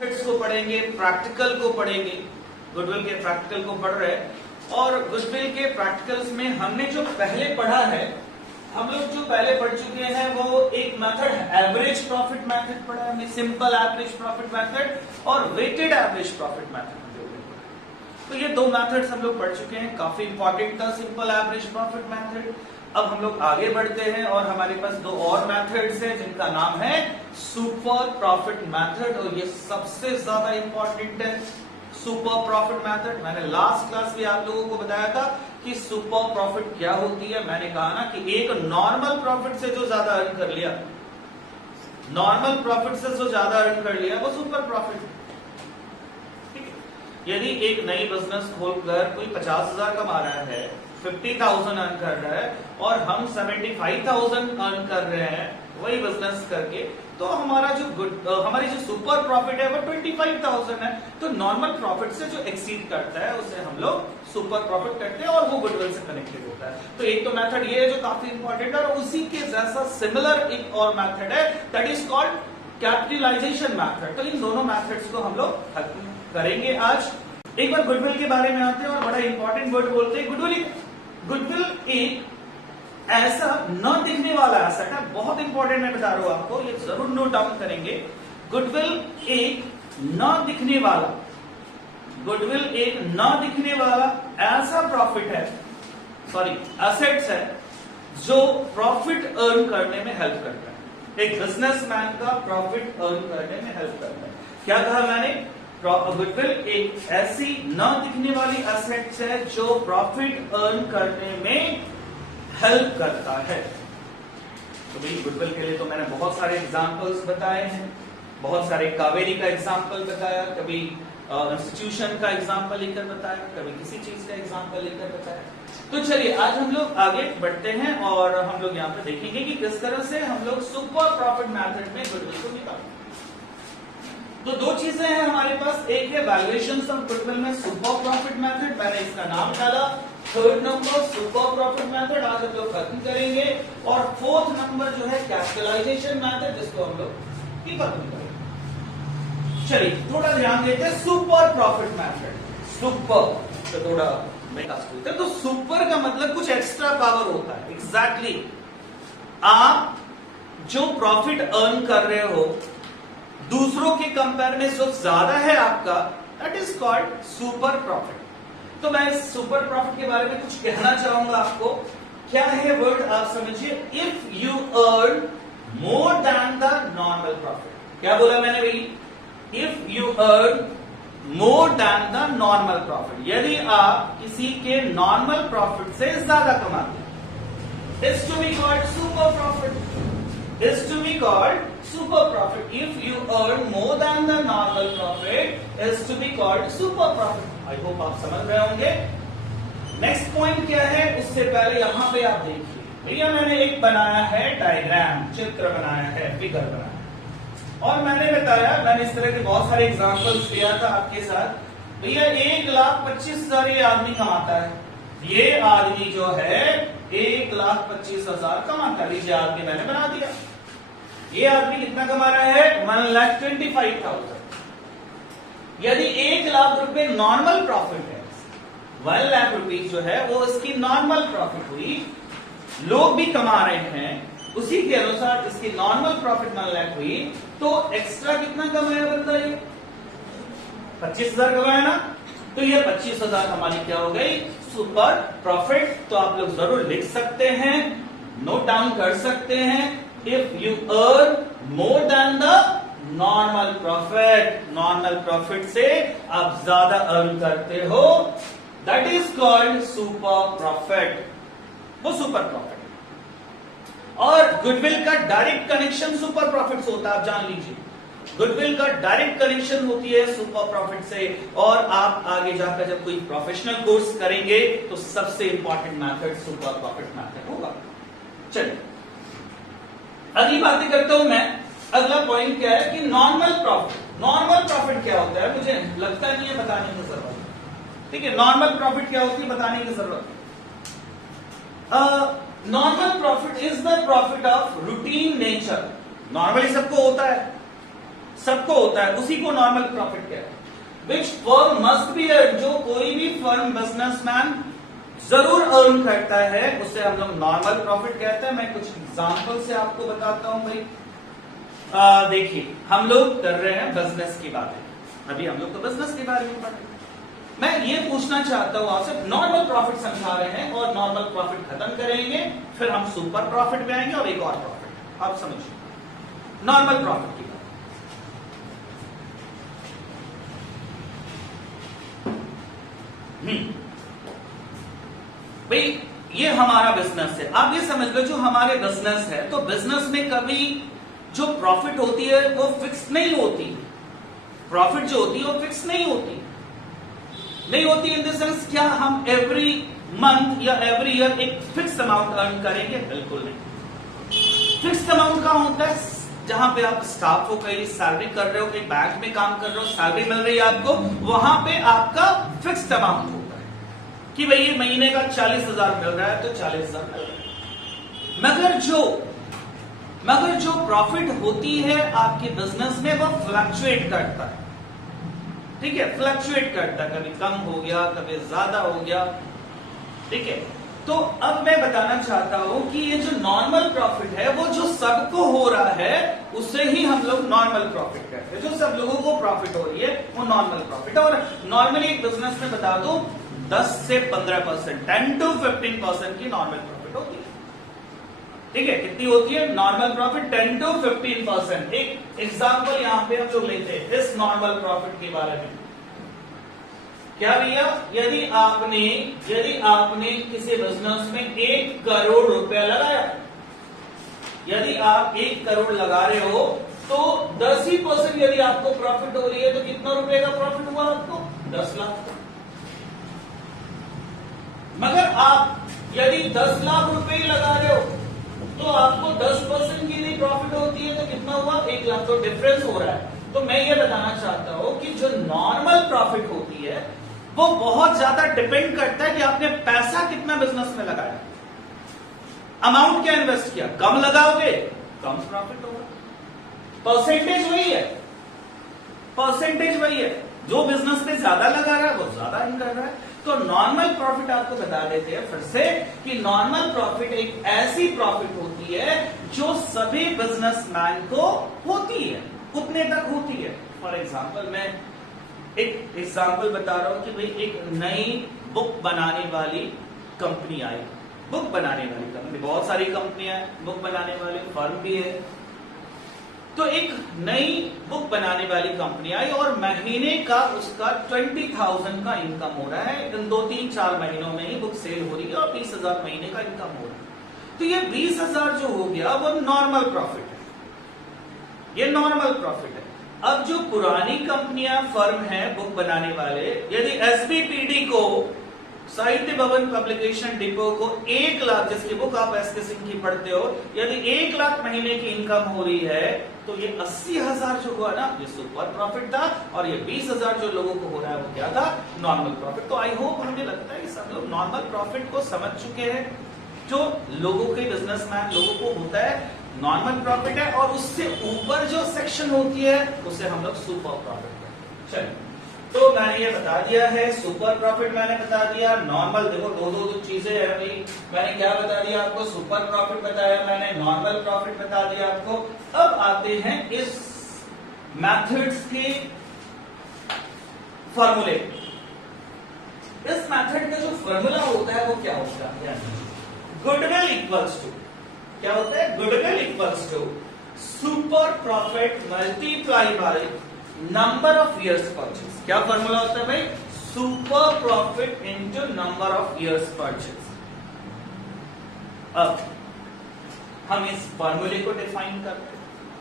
को पढ़ेंगे, प्रैक्टिकल को पढ़ेंगे। गुडविल के प्रैक्टिकल को पढ़ रहे हैं और गुडविल के प्रैक्टिकल्स में हमने जो पहले पढ़ा है, हम लोग जो पहले पढ़ चुके हैं वो एक मेथड है, एवरेज प्रॉफिट मेथड पढ़ा है हमने, सिंपल एवरेज प्रॉफिट मेथड और वेटेड एवरेज प्रॉफिट मेथड। तो ये दो मेथड्स हम लोग पढ़ चुके हैं, काफी इंपॉर्टेंट था सिंपल एवरेज प्रॉफिट मेथड। अब हम लोग आगे बढ़ते हैं और हमारे पास दो और मेथड्स हैं जिनका नाम है सुपर प्रॉफिट मेथड, और ये सबसे ज्यादा इंपॉर्टेंट है सुपर प्रॉफिट मेथड। मैंने लास्ट क्लास में आप लोगों को बताया था कि सुपर प्रॉफिट क्या होती है। मैंने कहा ना कि एक नॉर्मल प्रॉफिट से जो ज्यादा अर्न कर लिया, नॉर्मल प्रॉफिट से जो ज्यादा अर्न कर लिया वो सुपर प्रॉफिट। यदि एक नई बिजनेस खोलकर कोई 50,000 कमा रहा है, 50,000 अर्न कर रहा है और हम 75,000 अर्न कर रहे हैं वही बिजनेस करके, तो हमारा जो हमारी जो सुपर प्रॉफिट है वो 25,000 है। तो नॉर्मल प्रॉफिट से जो एक्सीड करता है उसे हम लोग सुपर प्रॉफिट कहते हैं और वो गुडविल से कनेक्टेड होता है। तो एक तो मेथड ये है जो काफी इंपॉर्टेंट है, और उसी के जैसा सिमिलर एक और मेथड है that is called capitalisation method. तो इन दोनों मेथड्स को हम लोग करेंगे आज। एक बार गुडविल के बारे में आते हैं और बड़ा इंपॉर्टेंट वर्ड बोलते हैं गुडविल एक ऐसा न दिखने वाला एसेट है, बहुत इंपॉर्टेंट मैं बता रहा हूं आपको, ये जरूर नोट डाउन करेंगे। गुडविल एक न दिखने वाला, गुडविल एक न दिखने वाला ऐसा प्रॉफिट है, सॉरी एसेट्स है जो प्रॉफिट अर्न करने में हेल्प करता है। एक बिजनेसमैन का प्रॉफिट अर्न करने में हेल्प करता है। क्या कहा मैंने? गुडविल एक ऐसी न दिखने वाली एसेट्स है जो प्रॉफिट अर्न करने में हेल्प करता है। तो भाई गुडविल के लिए तो मैंने बहुत सारे एग्जांपल्स बताए हैं, बहुत सारे कावेरी का एग्जांपल बताया, कभी इंस्टीट्यूशन का एग्जांपल लेकर बताया, कभी किसी चीज का एग्जांपल लेकर बताया। तो चलिए आज हम लोग आगे बढ़ते हैं और हम लोग यहाँ पे देखेंगे कि किस तरह से हम लोग सुपर प्रॉफिट मेथड में गुडविल को निकालेंगे। तो दो चीजें हैं हमारे पास, एक है वैल्यूएशन ऑफ गुडविल में सुपर प्रॉफिट मेथड, मैंने इसका नाम डाला। Third number super profit method आज हम लोग खत्म करेंगे, और फोर्थ नंबर जो है कैपिटलाइजेशन मेथड, जिसको हम लोग खत्म करेंगे। चलिए थोड़ा ध्यान देते हैं सुपर प्रॉफिट मेथड। सुपर तो थोड़ा तो सुपर का मतलब कुछ एक्स्ट्रा पावर होता है। एग्जैक्टली आप जो प्रॉफिट अर्न कर रहे हो दूसरों के कंपेयर में जो ज्यादा है आपका, that is called super profit. तो मैं इस सुपर प्रॉफिट के बारे में कुछ कहना चाहूंगा आपको। क्या है वर्ड आप समझिए, if you earn more than the normal profit. क्या बोला मैंने भाई? If you earn more than the normal profit, यदि आप किसी के नॉर्मल प्रॉफिट से ज्यादा कमाते हैं, is to be called super profit, is to be called super profit. If you earn more than the normal profit is to be called super profit. I hope आप समझ रहे होंगे। नेक्स्ट पॉइंट क्या है, उससे पहले यहां पे आप देखिए भैया, मैंने एक बनाया है डायग्राम, चित्र बनाया है, फिगर बनाया है, और मैंने बताया, मैंने इस तरह के बहुत सारे एग्जांपल्स दिया था आपके साथ। भैया 1,25,000 ये आदमी कमाता है, ये आदमी जो है 1,25,000 कमाता है। लीजिए आदमी मैंने बना दिया। ये आदमी कितना कमा रहा है? 1,25,000। यदि 1 लाख रुपए नॉर्मल प्रॉफिट है, 1 लाख रुपीज जो है वो इसकी नॉर्मल प्रॉफिट हुई, लोग भी कमा रहे हैं, उसी के अनुसार इसकी नॉर्मल प्रॉफिट 1 लाख हुई, तो एक्स्ट्रा कितना कमाया बंदा? ये 25,000 कमाया ना, तो ये 25,000 हमारी क्या हो गई? Super profit. तो आप लोग जरूर लिख सकते हैं, नोट डाउन कर सकते हैं, if you earn more than the normal profit, normal profit से आप ज्यादा अर्न करते हो, that is called super profit, वो सुपर प्रॉफिट। और गुडविल का डायरेक्ट कनेक्शन सुपर प्रॉफिट से होता है, आप जान लीजिए। गुडविल का डायरेक्ट कनेक्शन होती है सुपर प्रॉफिट से, और आप आगे जाकर जब कोई प्रोफेशनल कोर्स करेंगे तो सबसे important method super profit method होगा। चलिए अगली बातें करता हूं मैं। अगला पॉइंट क्या है कि नॉर्मल प्रॉफिट। नॉर्मल प्रॉफिट क्या होता है? मुझे लगता नहीं है बताने की जरूरत, ठीक है। नॉर्मल प्रॉफिट क्या होती है बताने की जरूरत। Normal profit is the profit of routine nature. Normally सबको होता है, सबको होता है, उसी को नॉर्मल प्रॉफिट कहते हैं। विच फर्म मस्ट बी, जो कोई भी फर्म बिजनेसमैन जरूर अर्न करता है उसे हम लोग नॉर्मल प्रॉफिट कहते हैं। मैं कुछ एग्जांपल से आपको बताता हूं भाई। देखिए हम लोग कर रहे हैं बिजनेस की बातें, अभी हम लोग तो बिजनेस के बारे में पढ़ रहे हैं। मैं ये पूछना चाहता हूं आपसे, नॉर्मल प्रॉफिट समझा रहे हैं और नॉर्मल प्रॉफिट खत्म करेंगे, फिर हम सुपर प्रॉफिट पे आएंगे और एक और प्रॉफिट। आप समझिए नॉर्मल प्रॉफिट की बात। भाई ये हमारा बिजनेस है, आप ये समझ लो जो हमारे बिजनेस है, तो बिजनेस में कभी जो प्रॉफिट होती है वो फिक्स नहीं होती। प्रॉफिट जो होती है वो फिक्स नहीं होती इन द सेंस क्या हम एवरी मंथ या एवरी ईयर एक फिक्स अमाउंट अर्न करेंगे? बिल्कुल नहीं। फिक्स अमाउंट कहां होता है? जहां पे आप स्टाफ हो, कहीं सैलरी कर रहे हो, कहीं बैंक में काम कर रहे हो, सैलरी मिल रही है आपको, वहां पे आपका फिक्स्ड अमाउंट होता है कि भाई ये महीने का 40,000 मिल रहा है तो 40,000 मिल रहा है। मगर जो प्रॉफिट होती है आपके बिजनेस में वो फ्लक्चुएट करता है, ठीक है, फ्लक्चुएट करता है, कभी कम हो गया, कभी ज्यादा हो गया, ठीक है। तो अब मैं बताना चाहता हूं कि ये जो नॉर्मल प्रॉफिट है वो जो सबको हो रहा है उसे ही हम लोग नॉर्मल प्रॉफिट कहते हैं। जो सब लोगों को प्रॉफिट हो रही है वो नॉर्मल प्रॉफिट है। और नॉर्मली एक बिजनेस में बता दो 10 से 15%, 10 to 15% की नॉर्मल प्रॉफिट होती है, ठीक है। कितनी होती है नॉर्मल प्रॉफिट? 10 to 15%। एक एग्जांपल यहां पे हम लोग लेते हैं इस नॉर्मल प्रॉफिट के बारे में। क्या भैया, यदि आपने किसी बिजनेस में 1 करोड़ रुपया लगाया, यदि आप 1 करोड़ लगा रहे हो तो 10% यदि आपको प्रॉफिट हो रही है तो कितना रुपए का प्रॉफिट हुआ आपको? 10 लाख का। मगर आप यदि 10 लाख रुपए लगा रहे हो तो आपको 10% की यदि प्रॉफिट होती है तो कितना हुआ? 1 लाख। तो डिफरेंस हो रहा है। तो मैं ये बताना चाहता हूं कि जो नॉर्मल प्रॉफिट होती है वो बहुत ज्यादा डिपेंड करता है कि आपने पैसा कितना बिजनेस में लगाया, अमाउंट क्या इन्वेस्ट किया। कम लगाओगे कम प्रॉफिट होगा। परसेंटेज वही है, जो बिजनेस में ज्यादा लगा रहा है वो ज्यादा ही कर रहा है। तो नॉर्मल प्रॉफिट आपको बता देते हैं फिर से कि नॉर्मल प्रॉफिट एक ऐसी प्रॉफिट होती है जो सभी बिजनेसमैन को होती है, उतने तक होती है। फॉर एग्जाम्पल मैं एक एग्जाम्पल बता रहा हूं कि भाई एक नई बुक बनाने वाली कंपनी आई। बुक बनाने वाली कंपनी, बहुत सारी कंपनियां हैं, बुक बनाने वाली फर्म भी है। तो एक नई बुक बनाने वाली कंपनी आई और महीने का उसका 20,000 का इनकम हो रहा है। इन 2-3-4 महीनों में ही बुक सेल हो रही है और 20,000 महीने का इनकम हो रहा है। तो ये 20,000 जो हो गया वो नॉर्मल प्रॉफिट है, ये नॉर्मल प्रॉफिट है। अब जो पुरानी कंपनियां, फर्म है बुक बनाने वाले, यदि एसबीपीडी को, साहित्य भवन पब्लिकेशन डिपो को 1 लाख, जिसकी बुक आप एसके सिंह की पढ़ते हो, यदि 1 लाख महीने की इनकम हो रही है तो ये 80,000 जो हुआ ना ये सुपर प्रॉफिट था और ये 20,000 जो लोगों को हो रहा है वो क्या था? Normal profit. तो आई होप हमें लगता है कि सब लोग नॉर्मल प्रॉफिट को समझ चुके हैं। जो लोगों के बिजनेसमैन लोगों को होता है नॉर्मल प्रॉफिट है और उससे ऊपर जो सेक्शन होती है उसे हम लोग सुपर प्रॉफिट कहते हैं। चलिए, तो मैंने ये बता दिया है, सुपर प्रॉफिट मैंने बता दिया, नॉर्मल, देखो दो चीजें हैं भाई। मैंने क्या बता दिया आपको? सुपर प्रॉफिट बताया मैंने, नॉर्मल प्रॉफिट बता दिया आपको। अब आते हैं इस मैथड्स के फॉर्मूले। इस मैथड का जो फॉर्मूला होता है वो क्या होता है? गुडविल इक्वल्स टू, क्या होता है? Goodwill equals to super profit multiply by number of years purchase. क्या फॉर्मूला होता है भाई? Super profit into number of years purchase. अब हम इस फॉर्मूले को डिफाइन करते हैं।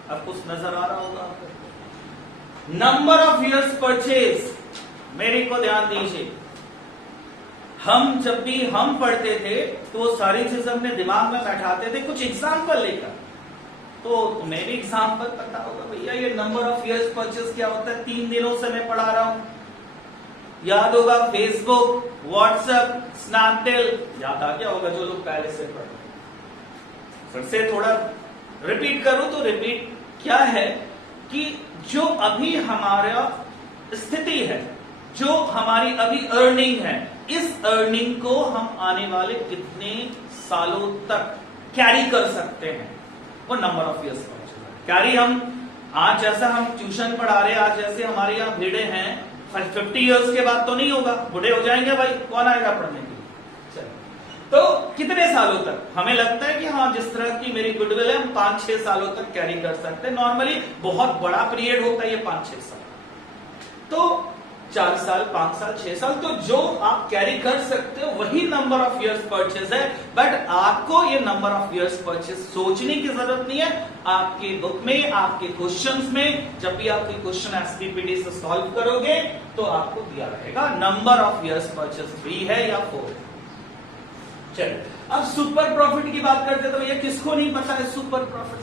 अब कुछ नजर आ रहा होगा आपको? नंबर ऑफ इयर्स परचेज, मेरे को ध्यान दीजिए, हम जब भी हम पढ़ते थे तो वो सारी चीजें अपने दिमाग में बैठाते थे कुछ एग्जाम्पल लेकर। तो तुम्हें भी एग्जाम्पल पता होगा भैया, ये नंबर ऑफ इयर्स परचेज क्या होता है? 3 दिनों से मैं पढ़ा रहा हूं, याद होगा। फेसबुक, व्हाट्सएप, स्नैपडील, याद आ गया होगा जो लोग पहले से पढ़ रहे। फिर से थोड़ा रिपीट करूं तो रिपीट क्या है कि जो अभी हमारा स्थिति है, जो हमारी अभी अर्निंग है, इस अर्निंग को हम आने वाले कितने सालों तक कैरी कर सकते हैं, वो नंबर ऑफ ईयर्स कैरी। हम आज जैसा हम ट्यूशन पढ़ा रहे हैं, आज जैसे हमारे यहाँ भीड़े हैं, 50 इयर्स के बाद तो नहीं होगा, बूढ़े हो जाएंगे भाई, कौन आएगा पढ़ने के लिए। चलो, तो कितने सालों तक हमें लगता है कि हाँ जिस तरह की मेरी गुडविल है, हम 5-6 सालों तक कैरी कर सकते हैं। नॉर्मली बहुत बड़ा पीरियड होता है ये 5-6 साल, तो 4 साल, 5 साल, 6 साल, तो जो आप कैरी कर सकते हो वही नंबर ऑफ इयर्स परचेज है। बट आपको ये नंबर ऑफ इयर्स परचेज सोचने की जरूरत नहीं है। आपके बुक में, आपके क्वेश्चंस में, जब भी आप कोई क्वेश्चन एसपीपीटी से सॉल्व करोगे तो आपको दिया रहेगा नंबर ऑफ इयर्स परचेज 3 है या 4 है। चलिए, अब सुपर प्रॉफिट की बात करते तो ये किसको नहीं पता है सुपर प्रॉफिट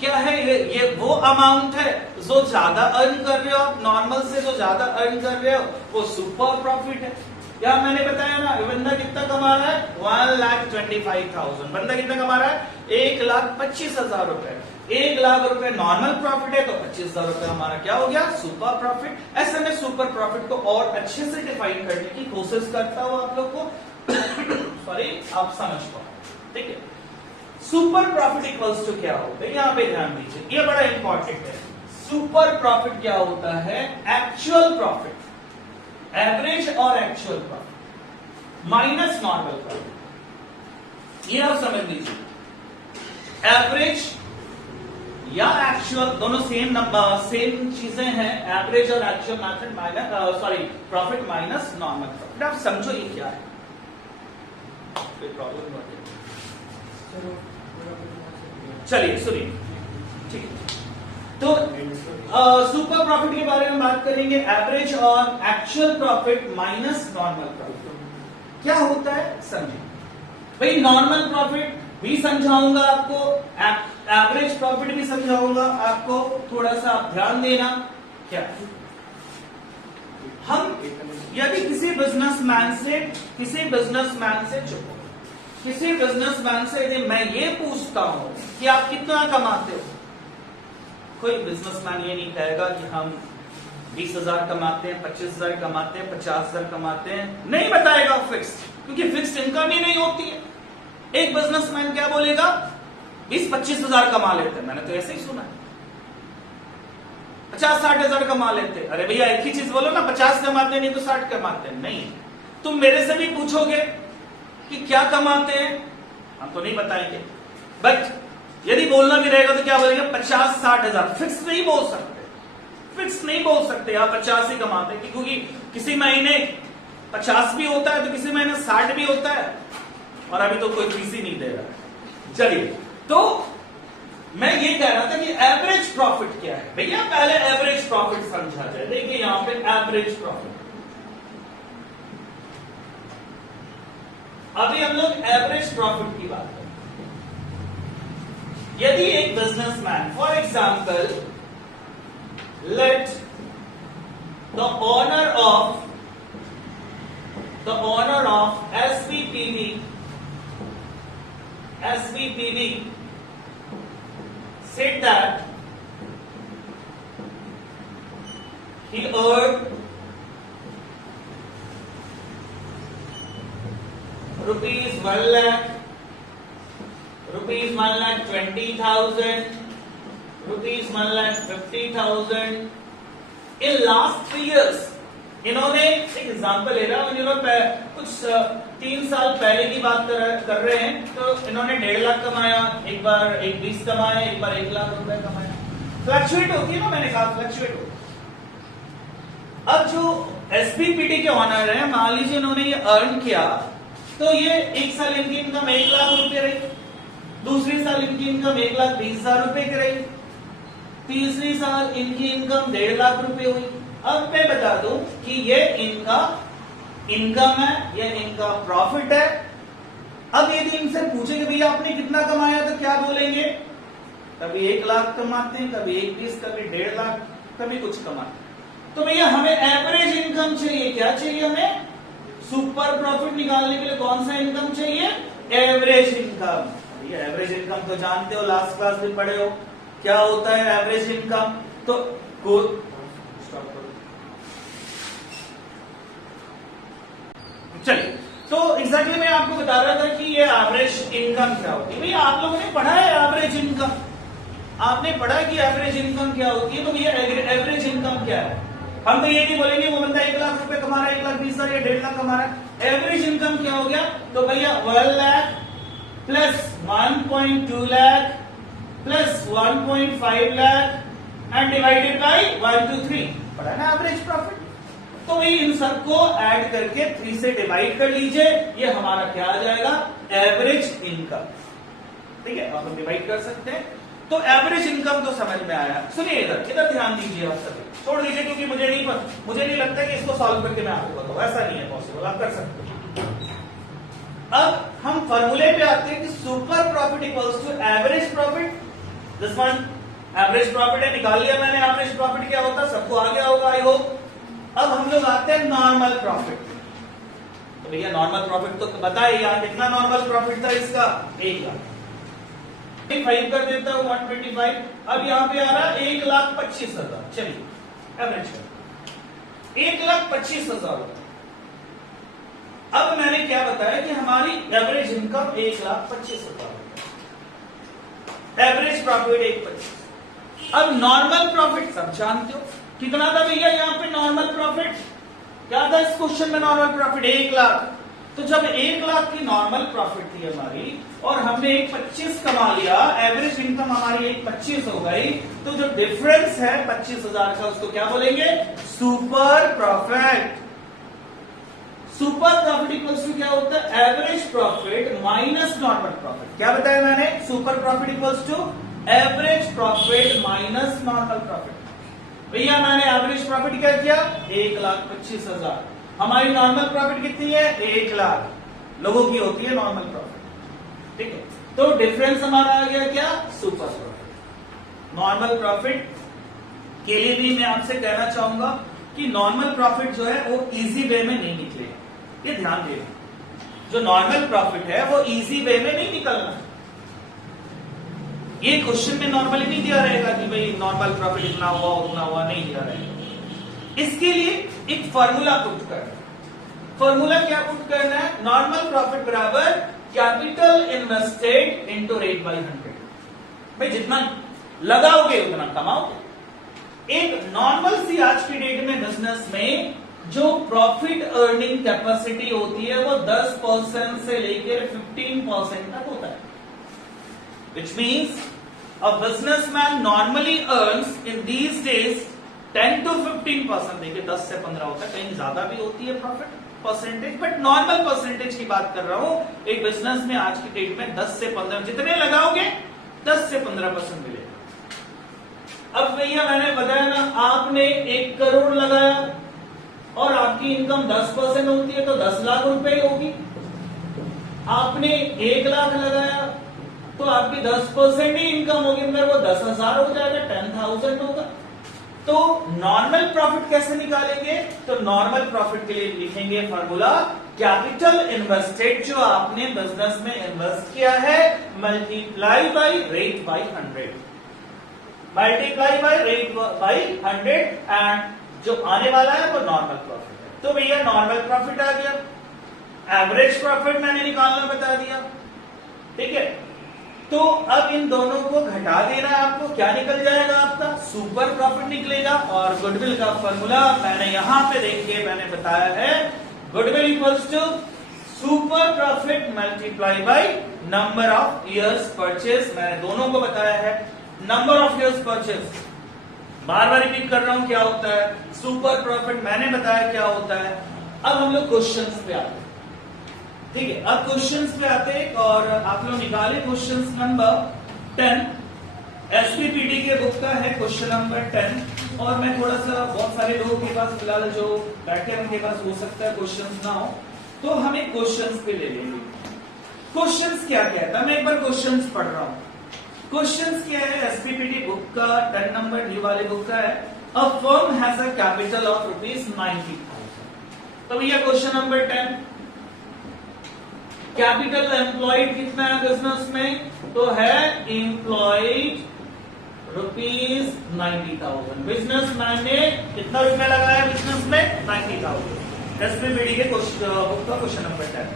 क्या है। ये वो अमाउंट है जो ज्यादा अर्न कर रहे हो आप, नॉर्मल से जो ज्यादा अर्न कर रहे हो वो सुपर प्रॉफिट है। या मैंने बताया ना, बंदा कितना कमा रहा है, 1,25,000। बंदा कितना कमा रहा है, 1,25,000 रुपए। 1 लाख रुपए नॉर्मल प्रॉफिट है, तो 25,000 रुपए हमारा क्या हो गया, सुपर प्रॉफिट। ऐसे में सुपर प्रॉफिट को और अच्छे से डिफाइन करने की कोशिश करता हूं आप लोग को सॉरी, आप समझ पाओ, ठीक है। सुपर प्रॉफिट इक्वल्स टू क्या होता है, यहां पे ध्यान दीजिए, ये बड़ा इंपॉर्टेंट है। सुपर प्रॉफिट क्या होता है, एक्चुअल प्रॉफिट, एवरेज और actual profit minus normal profit. ये आप समझ लीजिए, एवरेज या एक्चुअल दोनों सेम नंबर, सेम चीजें हैं। एवरेज और actual method minus profit minus normal profit. आप समझो ये क्या है, कोई प्रॉब्लम नहीं है। चलिए सुनिए, ठीक है। तो सुपर प्रॉफिट के बारे में बात करेंगे, एवरेज और actual profit minus normal profit क्या होता है समझिए। भाई नॉर्मल प्रॉफिट भी समझाऊंगा आपको, एवरेज प्रॉफिट भी समझाऊंगा आपको, थोड़ा सा आप ध्यान देना। क्या हम यदि किसी बिजनेसमैन से यदि मैं ये पूछता हूं कि आप कितना कमाते हो, कोई बिजनेसमैन ये नहीं कहेगा कि हम 20,000 कमाते हैं, 25,000 कमाते हैं, 50,000 कमाते हैं, नहीं बताएगा फिक्स, क्योंकि फिक्स इनकम ही नहीं होती है। एक बिजनेसमैन क्या बोलेगा, 20-25,000 कमा लेते हैं, मैंने तो ऐसे ही सुना है। 50-60,000 कमा लेते, अरे भैया एक ही चीज बोलो ना, 50 कमाते नहीं तो 60 कमाते नहीं। तुम मेरे से भी पूछोगे कि क्या कमाते हैं, हम तो नहीं बताएंगे। बट यदि बोलना भी रहेगा तो क्या बोलेंगे, 50-60,000। फिक्स नहीं बोल सकते, आप 50 ही कमाते हैं, क्योंकि किसी महीने 50 भी होता है तो किसी महीने 60 भी होता है, और अभी तो कोई फीस ही नहीं दे रहा है। चलिए, तो मैं ये कह रहा था कि एवरेज प्रॉफिट क्या है। भैया पहले एवरेज प्रॉफिट समझा जाए। देखिए यहां पे एवरेज प्रॉफिट, अभी हम लोग एवरेज प्रॉफिट की बात करें। यदि एक businessman, for example, let the owner of SVPD said that he earned rupees 1 lakh, rupees 1,20,000, rupees 1,50,000 in last 3 years। इन्होंने एक एग्जाम्पल ले रहा हूं, इन्होंने कुछ 3 साल पहले की बात कर रहे हैं, तो इन्होंने 1.5 लाख कमाया, एक बार 20 कमाया, एक बार 1 लाख रुपए कमाया। फ्लक्चुएट होती है ना, मैंने कहा फ्लक्चुएट होती। अब जो एसपीपीटी के ऑनर है, मान लीजिए इन्होंने ये अर्न किया, तो ये एक साल इनकी इनकम 1 लाख रुपए रही, दूसरी साल इनकी इनकम 1,20,000 रुपए की रही, तीसरी साल इनकी इनकम 1.5 लाख रुपए हुई। अब मैं बता दूं कि ये इनका इनकम है, ये इनका प्रॉफिट है। अब यदि इनसे पूछेंगे भैया आपने कितना कमाया, तो क्या बोलेंगे, कभी 1 लाख कमाते हैं, कभी 1,20,000, कभी 1.5 लाख, कभी कुछ कमाते हैं। तो भैया हमें एवरेज इनकम चाहिए, क्या चाहिए हमें, सुपर प्रॉफिट निकालने के लिए कौन सा इनकम चाहिए, एवरेज इनकम। एवरेज इनकम तो जानते हो, लास्ट क्लास में पढ़े हो, क्या होता है एवरेज इनकम। तो चलिए, तो एग्जैक्टली मैं आपको बता रहा था कि ये एवरेज इनकम क्या होती है। भैया आप लोगों ने पढ़ा है एवरेज इनकम, आपने पढ़ा कि एवरेज इनकम क्या होती है। तो भैया एवरेज इनकम क्या है, हम तो ये नहीं बोलेंगे वो बंदा 1 लाख रुपए कमा रहा है, 1,20,000 या 1.5 लाख कमा रहा है। एवरेज इनकम क्या हो गया, तो भैया 1 lakh plus 1.2 lakh plus 1.5 lakh and divided by 1 to 3, पढ़ा ना एवरेज प्रॉफिट। तो भाई इन सबको ऐड करके 3 से डिवाइड कर लीजिए, ये हमारा क्या आ जाएगा, एवरेज इनकम। ठीक है, आप डिवाइड कर सकते हैं। तो एवरेज इनकम तो समझ में आया। सुनिए इधर ध्यान दीजिए, आप सभी छोड़ दीजिए क्योंकि मुझे नहीं लगता कि इसको सॉल्व करके मैं आपको बताऊं, ऐसा नहीं है पॉसिबल, आप कर सकते हैं। अब हम फॉर्मूले पे आते हैं कि super profit equals to average profit. This one average profit है, निकाल लिया मैंने एवरेज प्रॉफिट क्या होता है, सबको आ गया होगा आई होप। अब हम लोग आते हैं नॉर्मल प्रॉफिट। तो भैया नॉर्मल प्रॉफिट तो बताइए यार, कितना नॉर्मल प्रॉफिट था इसका, 1 लाख। 5 कर देता हूं 125। अब यहां पे आ रहा है 1,25,000। चलिए एवरेज 1,25,000। अब मैंने क्या बताया कि हमारी एवरेज इनकम 1,25,000, एवरेज प्रॉफिट 1,25,000। अब नॉर्मल प्रॉफिट सब जानते हो कितना था भैया, यहाँ पे नॉर्मल प्रॉफिट क्या था इस क्वेश्चन में, नॉर्मल प्रॉफिट 1 लाख। तो जब 1 लाख की नॉर्मल प्रॉफिट थी हमारी और हमने 1,25,000 कमा लिया, एवरेज इनकम हमारी 1,25,000 हो गई, तो जो डिफरेंस है 25,000 का उसको क्या बोलेंगे, super profit. Super profit equals to क्या होता है, average profit minus normal profit. क्या बताया मैंने, super profit equals to average profit minus normal profit. भैया मैंने एवरेज प्रॉफिट क्या किया, 1,25,000। हमारी नॉर्मल प्रॉफिट कितनी है, 1 लाख लोगों की होती है नॉर्मल प्रॉफिट। ठीक है, तो डिफरेंस हमारा आ गया क्या, सुपर प्रॉफिट। नॉर्मल प्रॉफिट के लिए भी मैं आपसे कहना चाहूंगा कि नॉर्मल प्रॉफिट जो है वो इजी वे में नहीं निकलेगा, ये ध्यान देना। जो नॉर्मल प्रॉफिट है वो इजी वे में नहीं निकलना। ये क्वेश्चन में नॉर्मली नहीं दिया रहेगा कि भाई नॉर्मल प्रॉफिट इतना हुआ उतना हुआ, नहीं दिया रहेगा। इसके लिए एक फॉर्मूला पुट करना। फॉर्मूला क्या पुट करना है, नॉर्मल प्रॉफिट बराबर capital invested into rate by 100। भाई जितना लगाओगे उतना कमाओगे। एक नॉर्मल सी आज की डेट में बिजनेस में जो प्रॉफिट अर्निंग कैपेसिटी होती है वो 10% से लेकर 15% तक होता है। Which means a businessman normally earns in these days 10 to 15%। देखिए 10 से 15 होता है, कहीं ज्यादा भी होती है profit percentage, but normal percentage की बात कर रहा हूं। एक बिजनेस में आज की डेट में 10 से 15, जितने लगाओगे 10 से 15% मिलेगा। अब भैया मैंने बताया ना, आपने 1 करोड़ लगाया और आपकी इनकम 10% होती है तो 10 लाख रुपए होगी। आपने 1 लाख लगाया तो आपकी 10% ही इनकम होगी, मगर वो 10,000 हो जाएगा, 10,000 होगा। तो नॉर्मल प्रॉफिट कैसे निकालेंगे, तो नॉर्मल प्रॉफिट के लिए लिखेंगे फॉर्मूला कैपिटल इन्वेस्टेड, जो आपने बिजनेस में इन्वेस्ट किया है, multiply by rate by 100, multiply by rate by 100, and जो आने वाला है वो नॉर्मल प्रॉफिट है। तो भैया नॉर्मल प्रॉफिट आ गया, एवरेज प्रॉफिट मैंने निकालना बता दिया। ठीक है, तो अब इन दोनों को घटा देना है आपको, क्या निकल जाएगा आपका, सुपर प्रॉफिट निकलेगा। और गुडविल का फॉर्मूला मैंने यहां पे देखिए मैंने बताया है, goodwill equals to super profit multiply by number of years purchase. मैंने दोनों को बताया है, नंबर ऑफ इयर्स परचेज बार बार रिपीट कर रहा हूं क्या होता है, सुपर प्रॉफिट मैंने बताया क्या होता है। अब हम लोग क्वेश्चंस पे आते हैं। ठीक है, अब क्वेश्चंस पे आते हैं और आप लोग निकाले क्वेश्चंस नंबर 10, एसपीपीटी के बुक का है क्वेश्चन नंबर 10। और मैं थोड़ा सा, बहुत सारे लोगों के पास फिलहाल जो बैठे उनके पास हो सकता है क्वेश्चंस ना हो, तो हम एक क्वेश्चंस पे ले लेंगे। क्वेश्चंस क्या कहता है, मैं एक बार क्वेश्चंस पढ़ रहा हूं। क्वेश्चंस क्या है, एसपीपीटी बुक का 10 नंबर डी वाले बुक का है, a firm has a capital of ₹90,000। तो भैया क्वेश्चन नंबर 10, कैपिटल एम्प्लॉयड कितना है बिजनेस में, तो है एम्प्लॉयड ₹90,000। बिजनेसमैन ने कितना रुपया लगाया बिजनेस में? 90,000। एसपीबीडी के बुक का question number 10।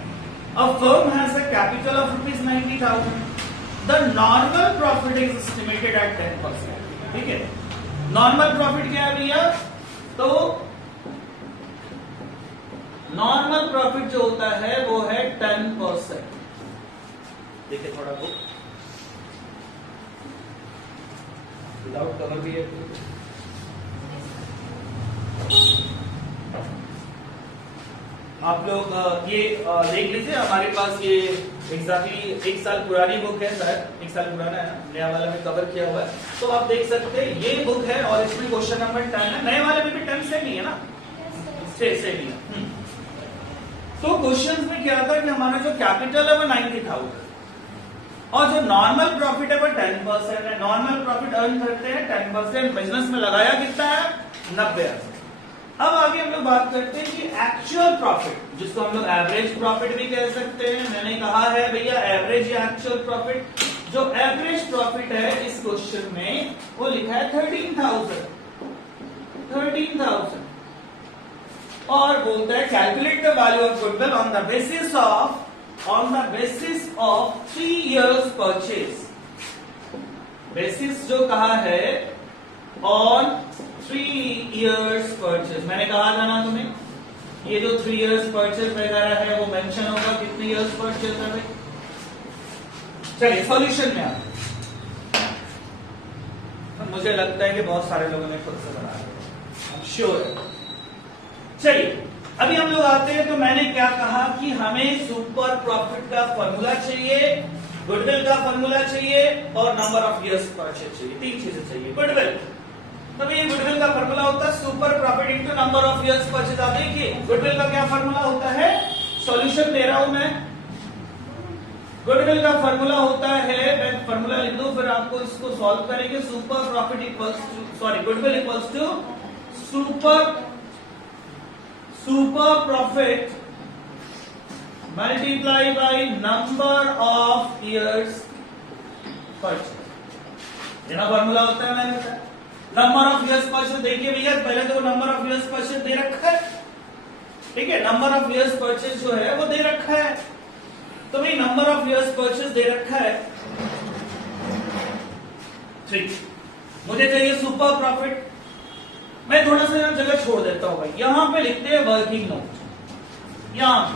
A firm has a capital of ₹90,000. The normal profit is estimated at 10%. ठीक है, नॉर्मल प्रॉफिट क्या है भैया? तो नॉर्मल प्रॉफिट जो होता है वो है 10%। देखिए थोड़ा बुक विदाउट कवर भी है। आप लोग ये देख लीजिए, हमारे पास ये एग्जैक्टली 1 साल पुरानी बुक है, शायद 1 साल पुराना है, नया वाला में कवर किया हुआ है, तो आप देख सकते हैं ये बुक है और इसमें क्वेश्चन नंबर 10 है। नए वाले में भी 10 से नहीं है ना, से नहीं है। तो क्वेश्चन में क्या था कि हमारा जो कैपिटल है वो 90,000 और जो नॉर्मल प्रॉफिट है वो 10% है। नॉर्मल प्रॉफिट अर्न करते हैं 10%, बिजनेस में लगाया कितना है? 90,000। अब आगे हम लोग बात करते हैं कि एक्चुअल प्रॉफिट, जिसको हम लोग एवरेज प्रॉफिट भी कह सकते हैं। मैंने कहा है भैया एवरेज या एक्चुअल प्रॉफिट। जो एवरेज प्रॉफिट है इस क्वेश्चन में वो लिखा है 13,000 और बोलता है calculate the value of goodwill on the basis of 3 years purchase. Basis जो कहा है ऑन 3 years परचेज। मैंने कहा था ना तुम्हें, ये जो 3 years परचेज वगैरह है वो मेंशन होगा कितने years परचेज है भाई। चलिए सॉल्यूशन में आते हैं। मुझे लगता है कि बहुत सारे लोगों ने खुद से बनाया है, श्योर है। चलिए अभी हम लोग आते हैं। तो मैंने क्या कहा कि हमें सुपर प्रॉफिट का फॉर्मूला चाहिए, गुडविल का फॉर्मूला चाहिए और नंबर ऑफ इयर्स परचेज चाहिए। 3 चीजें चाहिए। गुडविल, तो ये गुडविल का फॉर्मूला होता है super profit into number of years purchase. आप देखिए गुडविल का क्या फॉर्मूला होता है, सॉल्यूशन दे रहा हूं मैं। गुडविल का फॉर्मूला होता है, मैं फॉर्मूला लिख दूं फिर आपको इसको सॉल्व करेंगे। Super profit equals to, sorry, goodwill equals to super profit multiply by number of years purchase. ये ना फॉर्मूला होता है, मैंने बताया। नंबर ऑफ इयर्स परचेज देखिए भैया, पहले तो नंबर ऑफ इयर्स परचेज दे रखा है, ठीक है। नंबर ऑफ इयर्स परचेज जो है वो दे रखा है, तो भाई नंबर ऑफ इयर्स परचेज दे रखा है 3। मुझे चाहिए सुपर प्रॉफिट। मैं थोड़ा सा यहां जगह छोड़ देता हूं भाई, यहां पे लिखते हैं वर्किंग नोट। यहां पे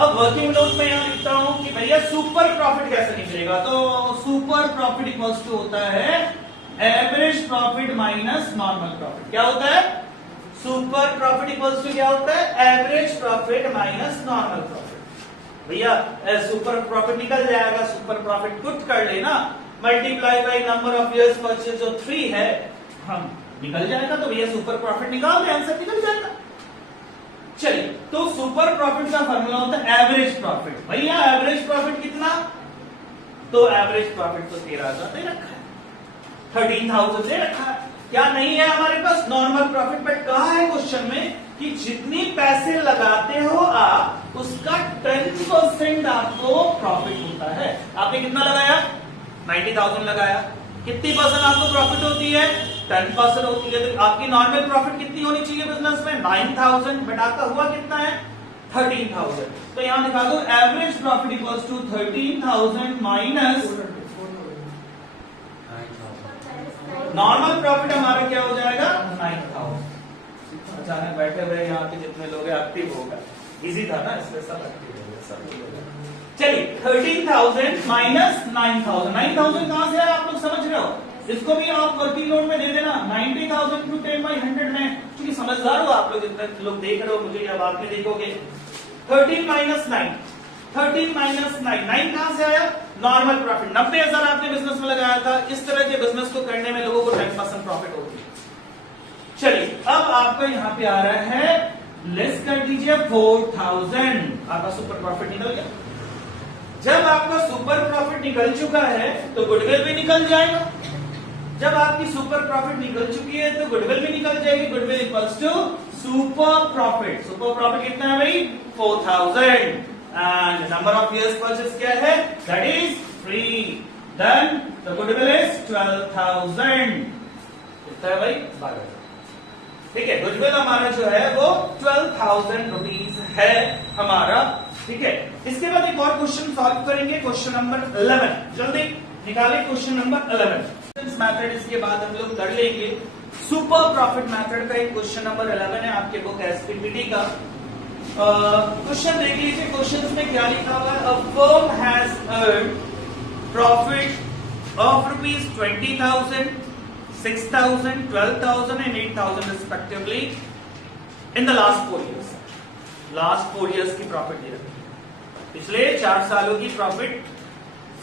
अब वर्किंग नोट में यहां लिखता हूं कि भैया सुपर प्रॉफिट कैसे निकलेगा। तो सुपर प्रॉफिट इक्वल्स टू होता है average profit minus normal profit. क्या होता है? सुपर प्रॉफिट इक्वल्स टू क्या होता है? Average profit minus normal profit. भैया सुपर प्रॉफिट निकल जाएगा, सुपर प्रॉफिट पुट कर लेना, multiply by number of years purchase जो 3 है, हम निकल जाएगा। तो भैया सुपर प्रॉफिट निकाल दे, आंसर निकल जाएगा। चलिए, तो सुपर प्रॉफिट का फॉर्मूला होता है एवरेज प्रॉफिट। भैया एवरेज प्रॉफिट कितना? तो एवरेज प्रॉफिट तो 13,000 दे रखा है, 13,000 दे रखा है। क्या नहीं है हमारे पास? Normal profit. बट कहा है क्वेश्चन में कि जितनी पैसे लगाते हो आप उसका 10% आपको प्रॉफिट होता है। आपने कितना लगाया? 90,000 लगाया। कितनी परसेंट आपको प्रॉफिट होती है? 10% होती है। तो आपकी नॉर्मल प्रॉफिट कितनी होनी चाहिए बिजनेस में? 9,000। बट आपका हुआ कितना है? 13,000। तो यहां लिखा दो average profit equals to 13,000 minus normal profit. हमारा क्या हो जाएगा? 9,000। अचानक बैठे हुए यहाँ पे जितने लोग एक्टिव होगा, इजी था ना, इसलिए सब एक्टिव हो गए सब। चलिए 13,000 माइनस 9,000। 9,000 कहां से है आप लोग समझ रहे हो? इसको भी आप वर्किंग नोट में दे देना। 90,000 टू 10/100 में, क्योंकि समझदार हो आप लोग, जितने लोग देख रहे हो मुझे, या बाद में देखोगे। 13 माइनस 9, 13 माइनस 9, 9 कहां से आया? Normal profit. 90,000 आपने बिजनेस में लगाया था। इस तरह के बिजनेस को करने में लोगों को 10% प्रॉफिट होती है। चलिए अब आपको यहां पे आ रहा है, लेस कर दीजिए 4,000, आपका सुपर प्रॉफिट निकल गया। जब आपका सुपर प्रॉफिट निकल चुका है तो गुडविल भी निकल जाएगा। जब आपकी सुपर प्रॉफिट निकल चुकी है तो गुडविल भी निकल जाएगी। Goodwill equals to super profit. Super profit कितना है भाई? 4,000। And number of years purchase क्या है? That is 3। देन तो गुडविल इज 12,000, कितना है भाई 12,000। ठीक है, गुडविल हमारा जो है वो 12,000 रुपीज है हमारा। ठीक है, इसके बाद एक और क्वेश्चन सॉल्व करेंगे, क्वेश्चन नंबर 11। जल्दी निकालें क्वेश्चन नंबर 11 मैथड। इसके बाद हम लोग कर लेंगे सुपर प्रॉफिट मैथड का एक क्वेश्चन नंबर 11 है आपके बुक एसपीपीटी का। क्वेश्चन देख लीजिए, क्वेश्चन में क्या लिखा हुआ है। A firm has earn profit of ₹20,000, 6,000, 12,000 and 8,000 respectively in the last 4 years. Last 4 years की प्रॉफिट दे रखी है, पिछले 4 सालों की प्रॉफिट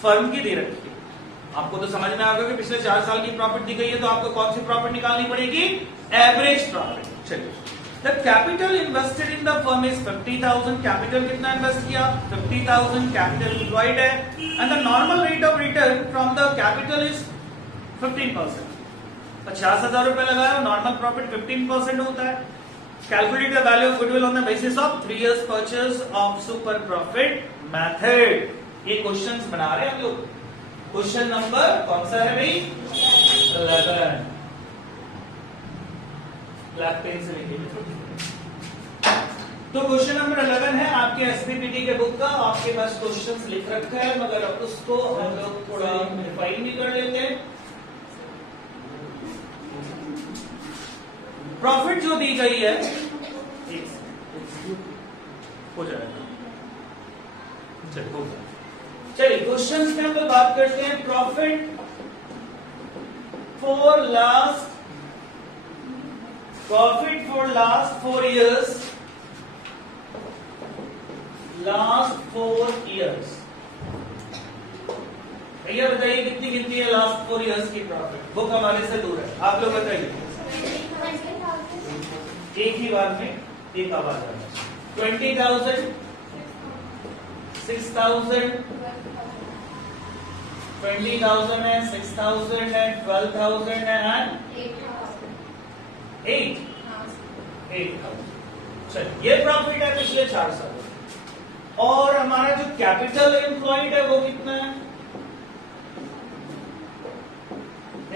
फर्म की दे रखी है। आपको तो समझ में आ गया कि पिछले 4 साल की प्रॉफिट दी गई है, तो आपको कौन सी प्रॉफिट निकालनी पड़ेगी? Average profit. चलिए, the capital invested in the firm is 50,000। Capital कितना इन्वेस्ट किया? 50,000। कैपिटल एम्प्लॉयड है and the normal rate of return from the capital is 15%। 50,000 रुपए लगाया, नॉर्मल प्रॉफिट 15% होता है। Calculate the value of goodwill on the basis of 3 years purchase of super profit method. ये questions बना रहे हैं हम लोग। क्वेश्चन नंबर कौन सा है भाई? 11। ब्लैक पेन से लिखिए। तो क्वेश्चन नंबर 11 है आपके एसपीपीटी के बुक का। आपके पास क्वेश्चंस लिख रखा है, मगर अब उसको हम लोग थोड़ा रिफाइन भी कर लेते हैं। प्रॉफिट जो दी गई है हो जाएगा। चलिए क्वेश्चंस में हम लोग बात करते हैं। Profit for last 4 years, last 4 years। भैया बताइए कितनी कितनी है लास्ट 4 years की प्रॉफिट? बुक हमारे से दूर है, आप लोग बताइए। एक ही बार में एक आवाज आ रहा है। 20,000, 6,000, 20,000 है, 6,000 है, 12,000 है एंड 8,000। चलिए, ये प्रॉफिट है पिछले 4 साल। और हमारा जो कैपिटल एम्प्लॉयड है वो कितना है?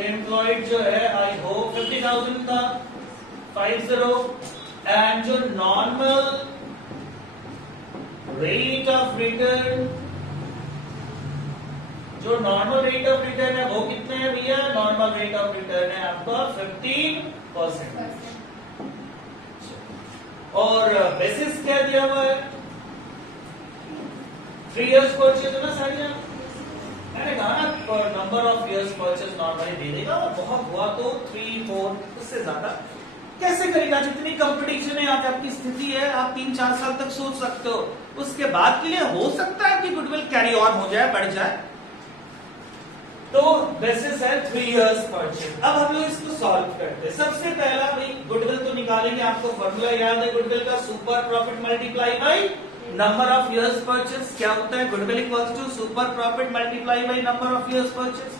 एम्प्लॉयड जो है आई होप 50,000 था, 50। एंड जो नॉर्मल रेट ऑफ रिटर्न है वो कितने है भैया? नॉर्मल रेट ऑफ रिटर्न है आपका 15%। और बेसिस क्या दिया हुआ है? 3 years परचेज है ना सारी। मैंने कहा ना number of years purchase normally दे देगा, और बहुत हुआ तो 3, 4, उससे ज्यादा कैसे करेगा? जितनी कंपटीशन है, आज आपकी स्थिति है, आप 3-4 साल तक सोच सकते हो। उसके बाद के लिए हो सकता है कि गुडविल कैरी ऑन हो जाए, बढ़ जाए। तो बेसिस है 3 years परचेज। अब हम लोग इसको सॉल्व करते हैं। सबसे पहला भाई गुडविल तो निकालेंगे, आपको फॉर्मूला याद है गुडविल का, super profit multiply by number of years purchase. क्या होता है? Goodwill equals to super profit multiply by number of years purchase.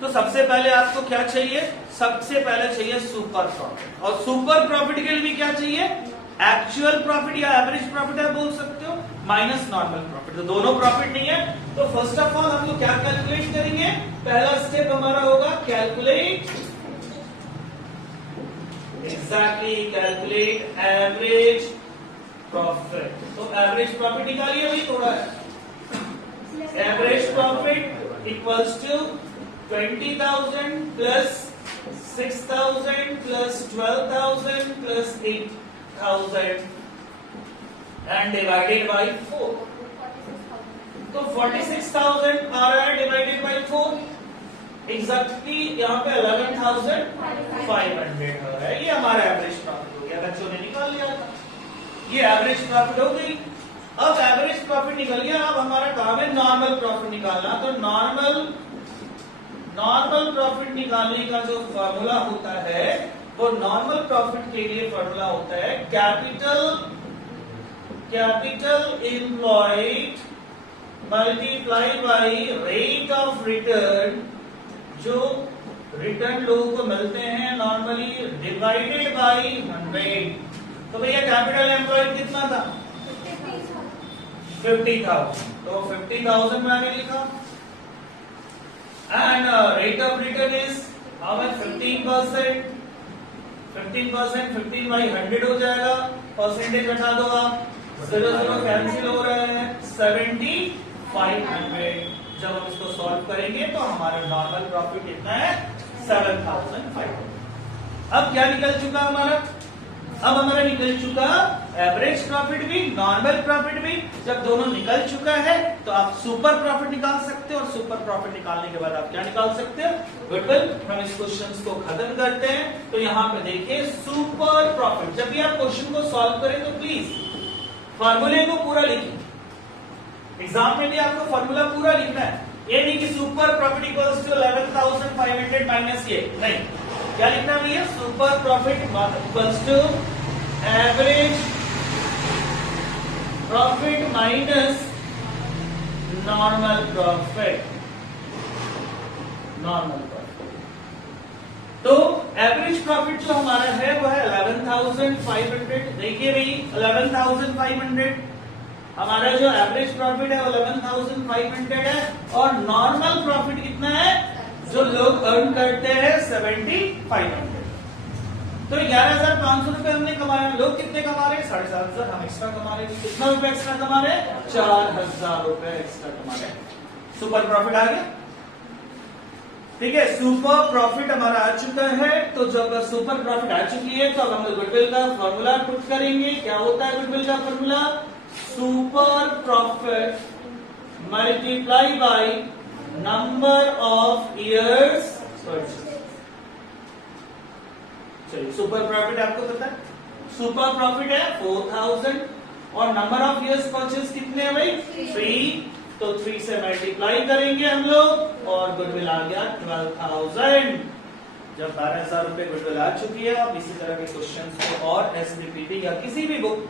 तो सबसे पहले आपको क्या चाहिए? सबसे पहले चाहिए सुपर प्रॉफिट। और सुपर प्रॉफिट के लिए भी क्या चाहिए? एक्चुअल प्रॉफिट या एवरेज प्रॉफिट आप बोल सकते हो, माइनस नॉर्मल प्रॉफिट। तो दोनों प्रॉफिट नहीं है, तो फर्स्ट ऑफ ऑल हम लोग क्या कैलकुलेट करेंगे? पहला स्टेप हमारा होगा calculate, exactly calculate average profit. तो एवरेज प्रॉफिट निकालिए भाई थोड़ा। Average profit equals to 20,000 plus 6,000 plus 12,000 plus 8,000 and divided by 4। तो 46,000 आ रहा है डिवाइडेड बाय 4। एग्जैक्टली यहाँ पे 11,500 हो रहा है। ये हमारा एवरेज प्रॉफिट हो गया, बच्चों ने निकाल लिया था। ये एवरेज प्रॉफिट हो गई। अब एवरेज प्रॉफिट निकल गया, अब हमारा काम है नॉर्मल प्रॉफिट निकालना। तो नॉर्मल प्रॉफिट निकालने का जो फॉर्मूला होता है वो नॉर्मल प्रॉफिट के लिए फॉर्मूला होता है capital employed multiply by rate of return, जो रिटर्न लोगों को मिलते हैं नॉर्मली, डिवाइडेड बाई 100। तो भैया कैपिटल एम्प्लॉयड कितना था? 50,000। तो 50,000 मैंने लिखा and rate of return is how much? 15%. 15% 15 by 100 हो जाएगा, परसेंटेज हटा दो आप, 0 कैंसिल हो रहा है, 7500। जब हम इसको सॉल्व करेंगे तो हमारा नॉर्मल प्रॉफिट कितना है? 7500। अब क्या निकल चुका हमारा? अब हमारा निकल चुका एवरेज प्रॉफिट भी, नॉर्मल प्रॉफिट भी। जब दोनों निकल चुका है तो आप सुपर प्रॉफिट निकाल सकते हो, और सुपर प्रॉफिट निकालने के बाद आप क्या निकाल सकते हो? गुडविल। हम इस क्वेश्चन को खत्म करते हैं। तो यहाँ पे देखिए सुपर प्रॉफिट, जब भी आप क्वेश्चन को सॉल्व करें तो प्लीज फॉर्मूले को पूरा लिखिए। एग्जाम में भी आपको फॉर्मूला पूरा लिखना है, ये नहीं कि super profit equals to 11,500 minus ये नहीं। क्या लिखना भैया? Super profit equals to average profit minus normal profit. Normal profit तो एवरेज प्रॉफिट जो हमारा है वो है 11,500। देखिए भाई 11,500 हमारा जो एवरेज प्रॉफिट है वो 11,500 है, और नॉर्मल प्रॉफिट कितना है जो लोग अर्न करते हैं? 7,500। तो 11,500 रुपए हमने कमाया। लोग कितने कमा रहे हैं? 7,500। हम एक्स्ट्रा कमा रहे हैं। कितना रुपए एक्स्ट्रा कमा रहे हैं? 4,000 रुपए एक्स्ट्रा कमा रहे हैं। सुपर प्रॉफिट आ गया। ठीक है, सुपर प्रॉफिट हमारा आ चुका है। तो जब सुपर प्रॉफिट आ चुकी है तो अब हम गुडविल का फॉर्मूला पुट करेंगे। क्या होता है गुडविल का formula? Super profit multiply by number of years purchase. चलिए सुपर प्रॉफिट आपको पता है, सुपर प्रॉफिट है 4,000 और नंबर ऑफ इयर्स परचेज कितने हैं भाई? 3। तो 3 से मल्टीप्लाई करेंगे हम लोग और गुडविल आ गया 12,000। जब 12,000 रुपए गुडविल आ चुकी है, आप इसी तरह के क्वेश्चन को और एसडीपीटी या किसी भी बुक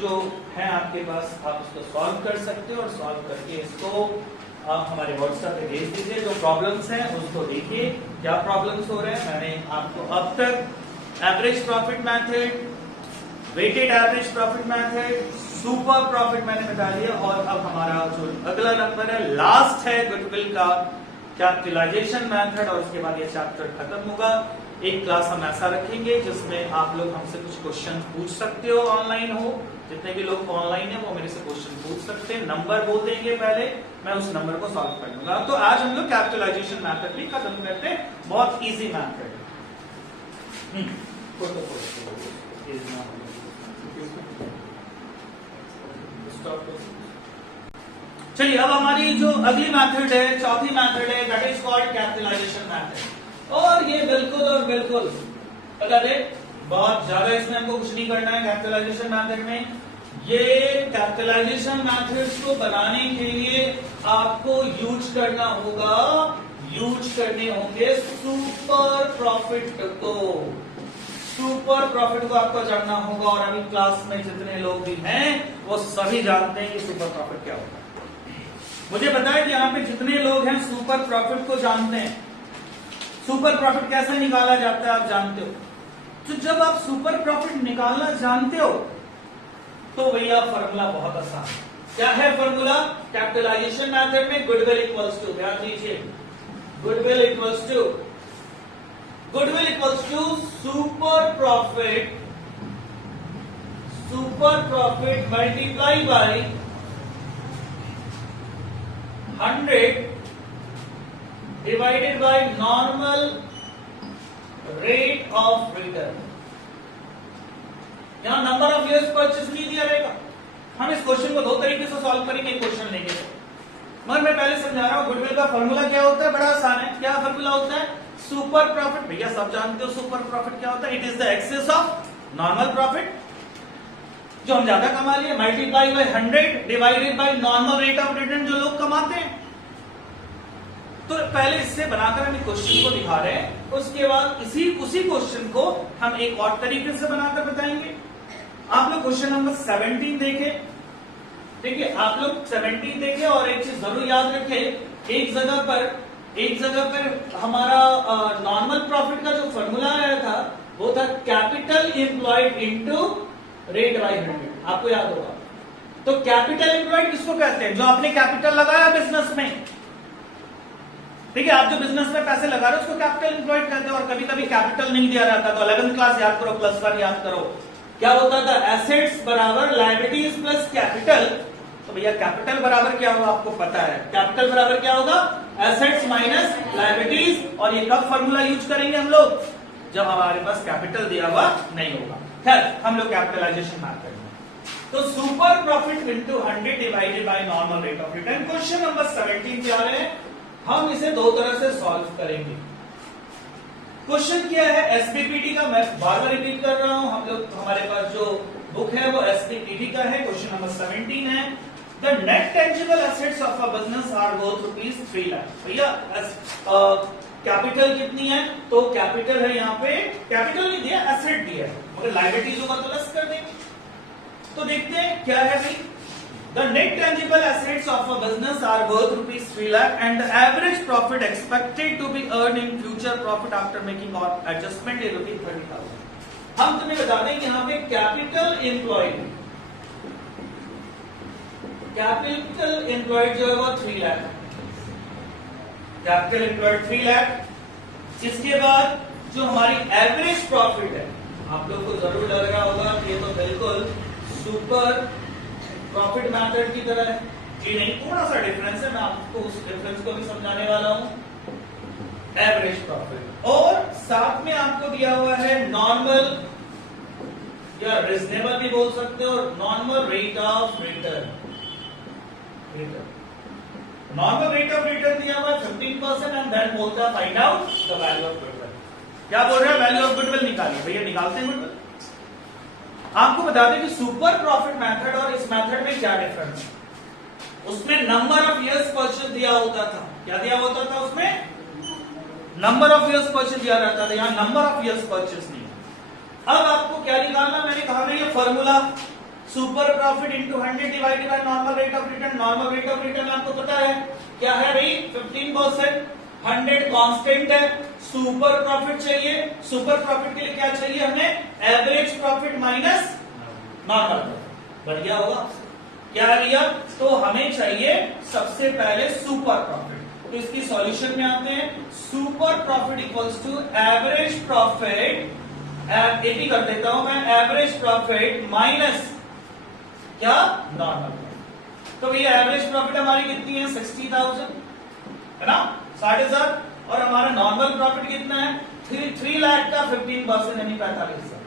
जो है आपके पास, आप उसको सॉल्व कर सकते हो, और सॉल्व करके इसको आप हमारे व्हाट्सएप पे भेज दीजिए। जो प्रॉब्लम्स हैं उसको देखिए क्या प्रॉब्लम्स हो रहे हैं। मैंने आपको अब तक average profit method, weighted average profit method, super profit मैंने बता दिया, और अब हमारा जो अगला नंबर है, लास्ट है गुडविल का कैपिटलाइजेशन मेथड, और उसके बाद ये चैप्टर खत्म होगा। एक क्लास हम ऐसा रखेंगे जिसमें आप लोग हमसे कुछ क्वेश्चन पूछ सकते हो, ऑनलाइन हो, जितने भी लोग ऑनलाइन है वो मेरे से क्वेश्चन पूछ सकते हैं। नंबर बोल देंगे पहले, मैं उस नंबर को सॉल्व कर लूंगा। तो आज हम लोग कैपिटलाइजेशन मेथड भी खत्म करते हैं, बहुत इजी मेथड। चलिए अब हमारी जो अगली मेथड है, चौथी मेथड है, that is called capitalisation method. और ये बिल्कुल और बिल्कुल अगर बहुत ज्यादा इसमें हमको कुछ नहीं करना है कैपिटलाइजेशन मेथड में। ये कैपिटलाइजेशन मेथड्स को बनाने के लिए आपको यूज करना होगा, यूज करने होंगे सुपर प्रॉफिट को। सुपर प्रॉफिट को आपको जानना होगा, और अभी क्लास में जितने लोग भी हैं वो सभी जानते हैं कि सुपर प्रॉफिट क्या होता है। मुझे पता है कि यहाँ पे जितने लोग हैं सुपर प्रॉफिट को जानते हैं। सुपर प्रॉफिट कैसे निकाला जाता है आप जानते हो। तो जब आप सुपर प्रॉफिट निकालना जानते हो तो भैया फॉर्मूला बहुत आसान है। क्या है फॉर्मूला कैपिटलाइजेशन मेथड में? गुडविल इक्वल्स टू, ध्यान दीजिए, goodwill equals to super profit multiply by 100 divided by normal rate of return. यहां नंबर ऑफ इयर्स परचेज नहीं दिया रहेगा। हम इस क्वेश्चन को दो तरीके से सॉल्व करेंगे, एक क्वेश्चन लेंगे, मगर मैं पहले समझा रहा हूं गुडविल का फॉर्मूला क्या होता है, बड़ा आसान है। क्या फॉर्मूला होता है? Super profit. भैया सब जानते हो सुपर प्रॉफिट क्या होता है? It is the excess of normal profit, जो हम ज्यादा कमा लिए, multiply by 100 divided by normal rate of return जो लोग कमाते हैं। तो पहले इससे बनाकर हम क्वेश्चन को दिखा रहे हैं, उसके बाद उसी क्वेश्चन को हम एक और तरीके से बनाकर बताएंगे। आप लोग क्वेश्चन नंबर 17 देखें, ठीक है, आप लोग 17 देखें, और एक चीज जरूर याद रखें, एक जगह पर हमारा नॉर्मल प्रॉफिट का जो फॉर्मूला आया था वो था capital employed into rate by 100, आपको याद होगा। तो कैपिटल एम्प्लॉयड किसको कहते हैं? जो आपने कैपिटल लगाया बिजनेस में, ठीक है, आप जो बिजनेस में पैसे लगा रहे हो उसको कैपिटल एम्प्लॉयड कहते हैं। और कभी कभी कैपिटल नहीं दिया रहता तो 11th क्लास याद करो, +1 याद करो, क्या होता था, एसेट्स बराबर लायबिलिटीज प्लस कैपिटल। तो भैया कैपिटल बराबर क्या होगा आपको पता है, कैपिटल बराबर क्या होगा, एसेट्स माइनस लायबिलिटीज। और ये कब फॉर्मूला यूज करेंगे हम लोग, जब हमारे पास कैपिटल दिया हुआ नहीं होगा। खैर हम लोग कैपिटलाइजेशन मैथ करेंगे। तो super profit into 100 divided by normal rate of return. Question number 17 पे आ रहे हैं, हम इसे दो तरह से सॉल्व करेंगे। क्वेश्चन क्या है, एसपीपीटी का, मैं बार बार रिपीट कर रहा हूं, हम लोग हमारे पास जो बुक है वो एसपीपीटी का है। क्वेश्चन नंबर 17 है, the net tangible assets of a business are worth ₹3 lakh. भैया कैपिटल कितनी है, तो कैपिटल है यहाँ पे, कैपिटल नहीं दिया, एसेट दिया है, मगर लायबिलिटीज होगा तो लेस कर देंगे। तो देखते हैं क्या है भाई, the net tangible assets of a business are worth ₹3 lakh and the average profit expected to be earned in future profit after making all adjustment is ₹30,000। हम तुम्हें बता दें कि यहाँ पे कैपिटल एम्प्लॉयड जो है वो 3 लाख, कैपिटल एम्प्लॉयड 3 लाख। इसके बाद जो हमारी एवरेज प्रॉफिट है, आप लोग को जरूर लग रहा होगा कि ये तो बिल्कुल सुपर प्रॉफिट मेथड की तरह है जी, नहीं, थोड़ा सा डिफरेंस है, मैं आपको उस डिफरेंस को भी समझाने वाला हूं। एवरेज प्रॉफिट और साथ में आपको दिया हुआ है नॉर्मल या रीजनेबल भी बोल सकते हो, normal rate of return. Normal rate of return दिया हुआ है 15% एंड देन बोलता है find out the value of goodwill. क्या बोल रहे हैं, वैल्यू ऑफ गुडविल निकालिए। भैया निकालते हैं गुडविल। आपको बता दें कि सुपर प्रॉफिट मेथड और इस मेथड में क्या डिफरेंस है। उसमें नंबर ऑफ इयर्स परचेज दिया होता था, क्या दिया होता था उसमें, नंबर ऑफ इयर्स परचेज दिया रहता था, यहां नंबर ऑफ इयर्स परचेज नहीं। अब आपको क्या निकालना, मैंने कहा ना ये formula, super profit into 100 divided by normal rate of return. Normal rate of return आपको पता है क्या है भाई, 15%, 100 कांस्टेंट है। सुपर प्रॉफिट चाहिए, सुपर प्रॉफिट के लिए क्या चाहिए हमें, average profit minus normal profit. बढ़िया होगा, क्या लिया, तो हमें चाहिए सबसे पहले सुपर प्रॉफिट। तो इसकी सॉल्यूशन में आते हैं, super profit equals to average profit, एक ही कर देता हूं मैं, एवरेज प्रॉफिट माइनस क्या, नॉर्मल प्रॉफिट। तो भैया एवरेज प्रॉफिट हमारी कितनी है, 60,000 है ना, 60,000, और हमारा नॉर्मल प्रॉफिट कितना है, 3 लाख का 15% यानी 45,000।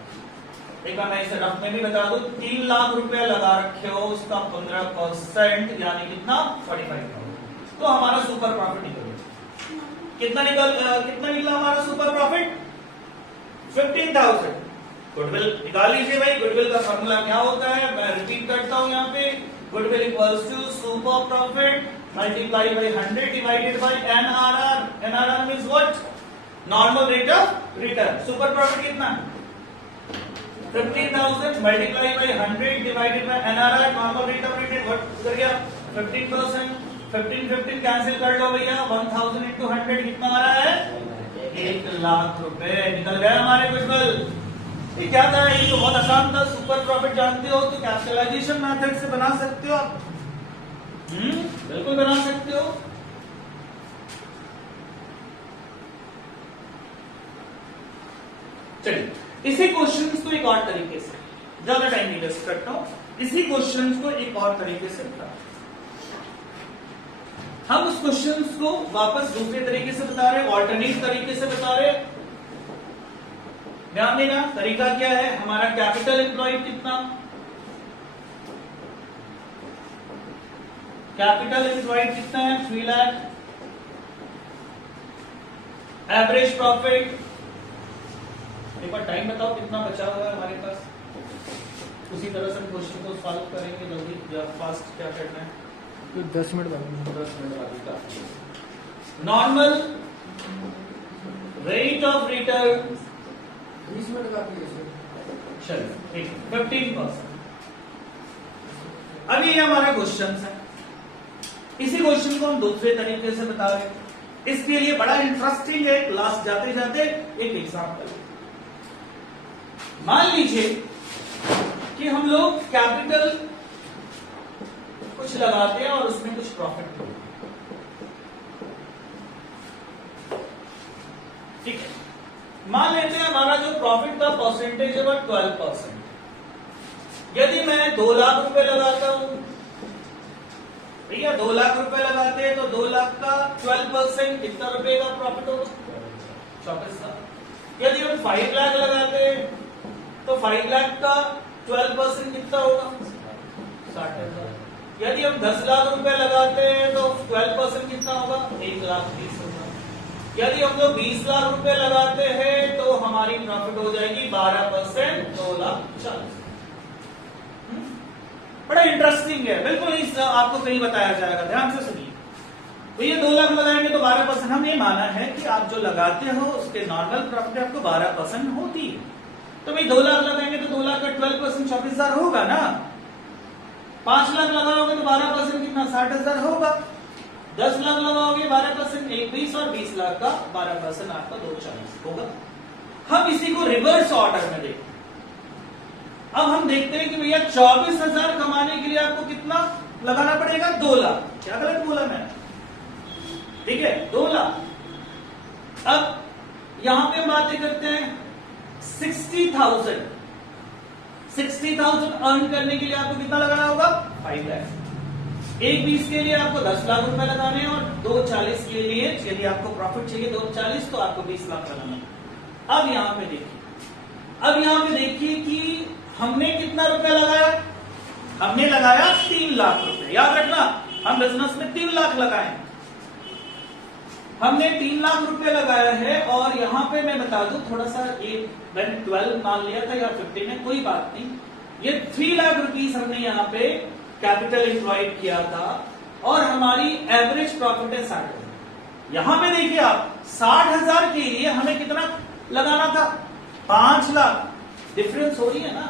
एक बार मैं इसे रफ में भी बता दूं, 3 लाख रुपए लगा रखे हो, उसका 15% यानी कितना, 45,000। तो हमारा सुपर प्रॉफिट निकल, कितना निकला हमारा सुपर प्रॉफिट, 15,000। गुडविल निकाल लीजिए भाई, गुडविल का फॉर्मूला क्या होता है, मैं रिपीट करता हूं यहाँ पे, goodwill equals to super profit multiply by 100 divided by NRR. NRR means what, normal rate of return. Super profit कितना, 15,000 multiply by 100 divided by NRR, normal rate of return what कर गया, 15%। 15 कैंसिल कर लो भैया, 1000 into 100 कितना आ रहा है, 1 लाख रुपए निकल गए हमारे गुडविल। ये क्या था, ये तो बहुत आसान था। सुपर प्रॉफिट जानते हो तो कैपिटलाइजेशन मेथड से बना सकते हो आप, बिल्कुल बना सकते हो। चलिए इसी क्वेश्चंस को एक और तरीके से, ज्यादा टाइम नहीं वेस्ट करता हूं, इसी क्वेश्चंस को एक और तरीके से बता, हम उस क्वेश्चंस को वापस दूसरे तरीके से बता रहे, ऑल्टरनेट तरीके से बता रहे। ध्यान देना तरीका क्या है, हमारा कैपिटल एम्प्लॉयड कितना, कैपिटल एम्प्लॉयड कितना है, 3 लाख। एवरेज प्रॉफिट, एक बार टाइम बताओ कितना बचा हुआ है हमारे पास, उसी तरह से हम क्वेश्चन को सॉल्व करेंगे जल्दी या फास्ट, क्या करना है, 10 मिनट बाकी, 10 मिनट बाकी का। Normal rate of return 20 minute काफी है सर। चलो ठीक, 15%। अब ये हमारा क्वेश्चन है, इसी क्वेश्चन को हम दूसरे तरीके से बता रहे हैं। इसके लिए बड़ा इंटरेस्टिंग है, क्लास जाते जाते एक एग्जाम्पल। मान लीजिए कि हम लोग कैपिटल कुछ लगाते हैं और उसमें कुछ प्रॉफिट, ठीक है, मान लेते हैं हमारा जो प्रॉफिट का परसेंटेज है वो 12%। यदि मैं 2 लाख रुपए लगाता हूं, भैया 2 लाख रुपए लगाते हैं तो 2 लाख का 12% कितना रुपए का प्रॉफिट होगा? 24,000। यदि हम 5 लाख लगाते हैं तो 5 लाख का 12% कितना होगा? 60,000। यदि हम 10 लाख रुपए लगाते हैं तो 12% कितना होगा? 1,20,000। यदि हम लोग 20 लाख रुपए लगाते हैं तो हमारी प्रॉफिट हो जाएगी 12%, 2,40,000। बड़ा इंटरेस्टिंग है, बिल्कुल इस आपको कहीं बताया जाएगा, ध्यान से सुनिए। तो ये 2 लाख लगाएंगे तो 12%, हम ये माना है कि आप जो लगाते हो उसके नॉर्मल प्रॉफिट आपको 12% होती है। तो भाई 2 लाख लगाएंगे तो 2 लाख का 12% 24,000 होगा ना। 5 लाख लगाओगे तो 12% कितना? 60,000 होगा। 10 लाख लगाओगे 12% 21, और 20 लाख का 12% आपका 240 होगा। हम इसी को रिवर्स ऑर्डर में देखते हैं। अब हम देखते हैं कि भैया 24,000 कमाने के लिए आपको कितना लगाना पड़ेगा? 2 लाख। क्या गलत बोला मैं? ठीक है, 2 लाख। अब यहां पे हम बातें करते हैं 60,000 अर्न करने के लिए आपको कितना लगाना होगा? 5 लाख। 1,20 के लिए आपको 10 लाख रुपए लगाने हैं, और 2,40 के लिए यदि आपको प्रॉफिट चाहिए 2,40 तो आपको 20 लाख लगाना है। अब यहां पे देखिए कि हमने कितना रुपया लगाया? हमने लगाया 3 लाख रुपए। याद रखना, हम बिजनेस में 3 लाख लगाए। हमने 3 लाख रुपए लगाया है, और यहां पे मैं बता दूं थोड़ा सा, ये मैंने 12 मान लिया था या 15 में, कोई बात नहीं। ये 3 लाख रुपीस हमने यहाँ पे कैपिटल एम्प्लॉयड किया था, और हमारी एवरेज प्रॉफिट है 60,000। यहां पे देखिए आप, 60,000 के लिए हमें कितना लगाना था? 5 लाख। डिफरेंस हो रही है ना,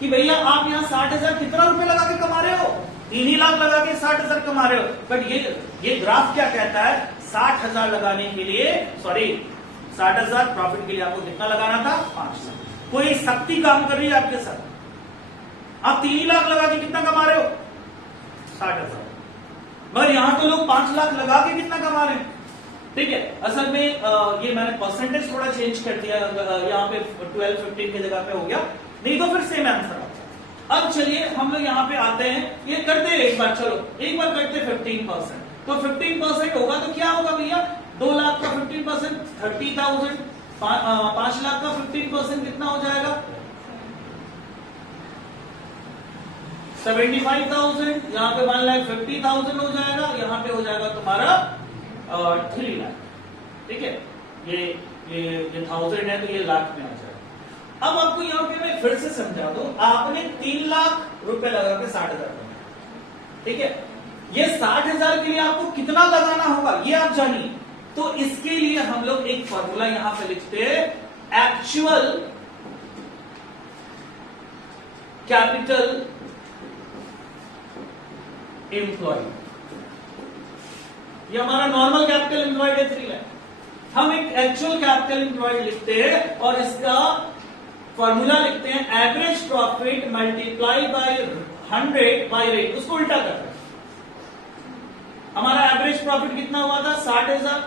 कि भैया आप यहाँ 60,000 कितना रुपए लगा के कमा रहे हो? 3 ही लाख लगा के 60,000 कमा रहे हो। बट ये ग्राफ क्या कहता है? 60,000 लगाने के लिए, 60,000 प्रॉफिट के लिए आपको कितना लगाना था? 5 लाख। कोई शक्ति काम कर रही है आपके साथ। आप 3 ही लाख लगा के कितना कमा रहे हो? 60,000। मगर यहां तो लोग 5 लाख लगा के कितना कमा रहे हैं? ठीक है, असल में ये मैंने परसेंटेज थोड़ा चेंज कर दिया, यहाँ पे 12-15 की जगह पे हो गया, नहीं तो फिर सेम आंसर आता। अब चलिए हम लोग यहाँ पे आते हैं, ये करते हैं एक बार, चलो एक बार करते हैं 15%। तो 15% होगा तो क्या होगा भैया? 2 लाख का 15% 30,000, 5 लाख का 15% कितना हो जाएगा? 75,000। यहाँ पे 1,50,000 हो जाएगा, यहाँ पे हो जाएगा तुम्हारा 3 लाख। ठीक है, ये 1000 है तो ये लाख में आ जाएगा। अब आपको यहाँ पे मैं फिर से समझा दूं, आपने 3 लाख रुपए लगा के 60,000 लगाया। ठीक है, ये 60,000 के लिए आपको कितना लगाना होगा ये आप जानिए। तो इसके लिए हम लोग एक फॉर्मूला यहां पे लिखते हैं, एक्चुअल कैपिटल एम्प्लॉयड। ये हमारा नॉर्मल कैपिटल एम्प्लॉयड है 3 लाख। हम एक एक्चुअल कैपिटल एम्प्लॉयड लिखते हैं, और इसका फॉर्मूला लिखते हैं average profit multiply by 100 by rate. उसको उल्टा करते हैं। हमारा एवरेज प्रॉफिट कितना हुआ था? 60,000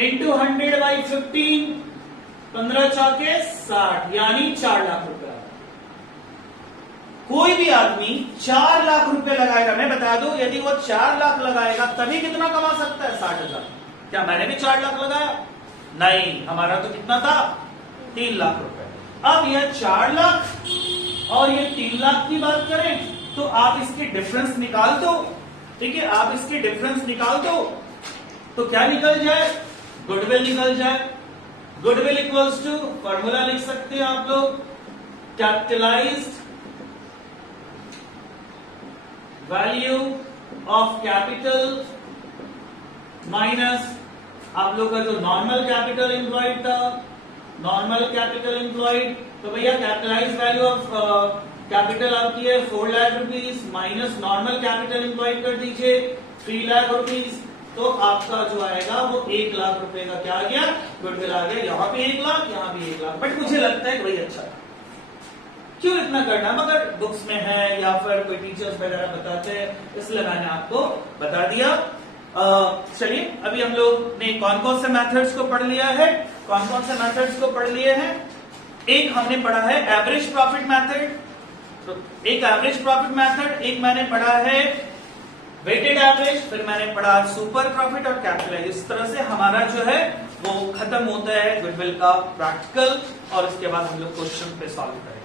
इंटू 100 बाई 15, 15 चौके 60, यानी 4 लाख रुपए। कोई भी आदमी 4 लाख रुपए लगाएगा, मैं बता दूं, यदि वो 4 लाख लगाएगा तभी कितना कमा सकता है? 60,000। क्या मैंने भी 4 लाख लगाया? नहीं, हमारा तो कितना था? 3 लाख रुपए। अब यह 4 लाख और ये 3 लाख की बात करें तो आप इसके डिफरेंस निकाल दो। ठीक है, आप इसके डिफरेंस निकाल दो तो क्या निकल जाए? गुडविल निकल जाए। गुडविल इक्वल्स टू, फॉर्मूला लिख सकते हैं आप लोग, capitalised value of capital minus आप लोग का जो नॉर्मल कैपिटल एम्प्लॉयड था, नॉर्मल कैपिटल एम्प्लॉयड। तो भैया कैपिटलाइज वैल्यू ऑफ कैपिटल आपकी है 4 lakh rupees, minus normal capital employed कर दीजिए 3 लाख रुपीस। तो आपका जो आएगा वो 1 लाख रुपए का क्या आ गया? गुडविल आ गया। यहां पे 1 लाख, यहां भी 1 लाख। बट मुझे लगता है कि भाई अच्छा क्यों इतना करना, मगर बुक्स में है या फिर कोई टीचर्स वगैरह बताते हैं, इसलिए मैंने आपको बता दिया। चलिए अभी हम लोग ने कौन कौन से मेथड्स को पढ़ लिया है, कौन कौन से मेथड्स को पढ़ लिए हैं। एक हमने पढ़ा है एवरेज प्रॉफिट मेथड, तो एक एवरेज प्रॉफिट मेथड, एक मैंने पढ़ा है वेटेड एवरेज, फिर मैंने पढ़ा सुपर प्रॉफिट और कैपिटल। इस तरह से हमारा जो है वो खत्म होता है गुडविल का प्रैक्टिकल, और उसके बाद हम लोग क्वेश्चन पे सॉल्व करेंगे।